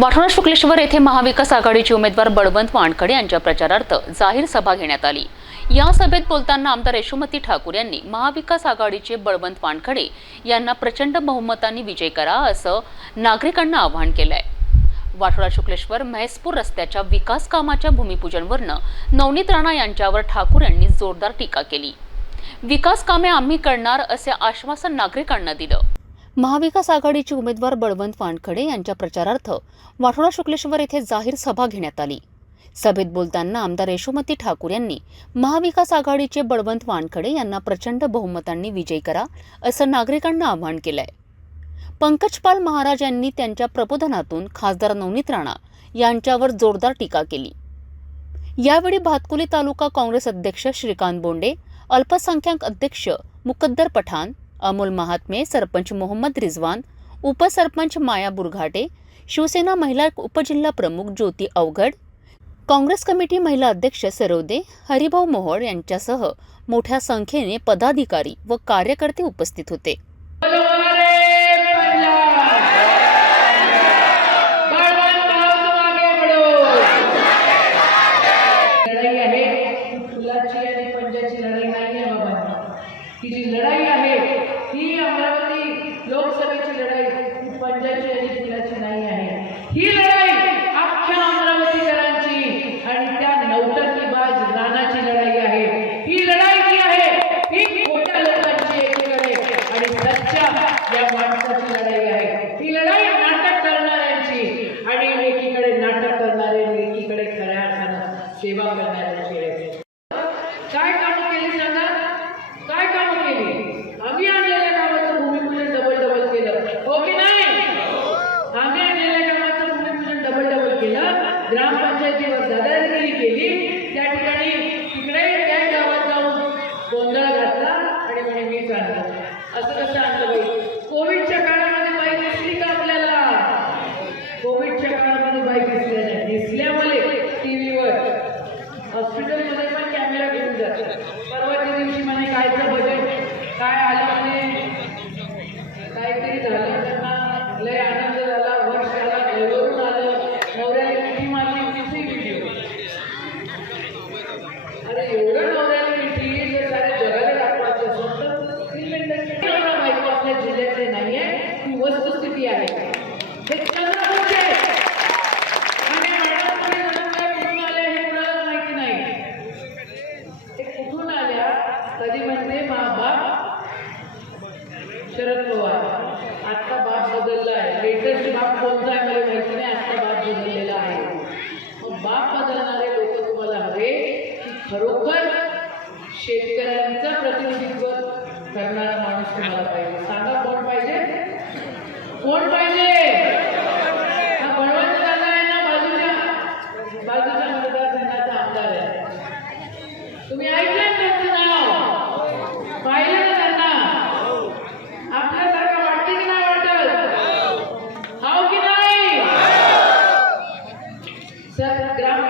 वाठोडा शुक्लेश्वर येथे महाविकास आघाडीचे उमेदवार बळवंत वानखडे यांच्या प्रचारार्थ जाहीर सभा घेण्यात आली. या सभेत बोलताना आमदार यशोमती ठाकूर यांनी महाविकास आघाडीचे बळवंत वानखडे यांना प्रचंड बहुमतांनी विजय करा असं नागरिकांना आवाहन केलं आहे वाठोडा शुक्लेश्वर म्हैसपूर रस्त्याच्या विकास कामाच्या भूमिपूजनवरनं नवनीत राणा यांच्यावर ठाकूर यांनी जोरदार टीका केली. विकास कामे आम्ही करणार असे आश्वासन नागरिकांना दिलं. महाविकास आघाडीचे उमेदवार बळवंत वानखडे यांच्या प्रचारार्थ वाठोडा शुक्लेश्वर येथे जाहीर सभा घेण्यात आली. सभेत बोलताना आमदार यशोमती ठाकूर यांनी महाविकास आघाडीचे बळवंत वानखडे यांना प्रचंड बहुमतांनी विजयी करा असं नागरिकांना आवाहन केलंय. पंकजपाल महाराज यांनी त्यांच्या प्रबोधनातून खासदार नवनीत राणा यांच्यावर जोरदार टीका केली. यावेळी भातकुली तालुका काँग्रेस अध्यक्ष श्रीकांत बोंडे अल्पसंख्याक अध्यक्ष मुकद्दर पठाण अमोल महात्मे सरपंच मोहम्मद रिजवान उपसरपंच माया बुरघाटे शिवसेना महिला उपजिल्हा प्रमुख ज्योती अवघड काँग्रेस कमिटी महिला अध्यक्ष सरोदे हरिभाऊ मोहोळ यांच्यासह मोठ्या संख्येने पदाधिकारी व कार्यकर्ते उपस्थित होते. लढाई आहे ती फुलाची आणि पंजाची लढाई नाही आहे बाबा ही जी लढाई आहे ही अमरावती लोकसभेची लढाई ही पंजाची आणि फुलाची नाही आहे ही लढाई अख्ख्या अमरावतीकरांची आणि त्या नौटंकीबाज रानाची लढाई आहे. ही लढाई जी आहे ही मोठ्या लोकांची एकीकडे आणि सच्च्या या माणसाची लढाई आहे. ही लढाई नाटक करणाऱ्यांची आणि एकीकडे नाटक करणारे एकीकडे खऱ्या अर्थानं सेवा करणाऱ्यांची आहे. काय कामं केली सांगा काय कामं केली आम्ही आणलेल्या कामाचं भूमिपूजन डबल डबल केलं हो की नाही आम्ही आणलेल्या कामाचं भूमिपूजन डबल डबल केलं ग्रामपंचायतीवर दादागिरी केली त्या ठिकाणी तिकडे त्या गावात जाऊन गोंधळ घातला आणि म्हणे मीच आणलं असं बदलला आहे. लेटेस्ट बाप कोणता आहे मला माहिती नाही. आजचा बाप बदललेला आहे. मग बाप बदलणारे लोक तुम्हाला हवे की खरोखर शेतकऱ्यांचं प्रतिनिधित्व करणारा माणूस तुम्हाला पाहिजे. सांगा कोण पाहिजे? कोण पाहिजे? हा आहे ना बाजूच्या? बाजूच्या मतदारसंघाचा आमदार आहे. तुम्ही ऐक sea gran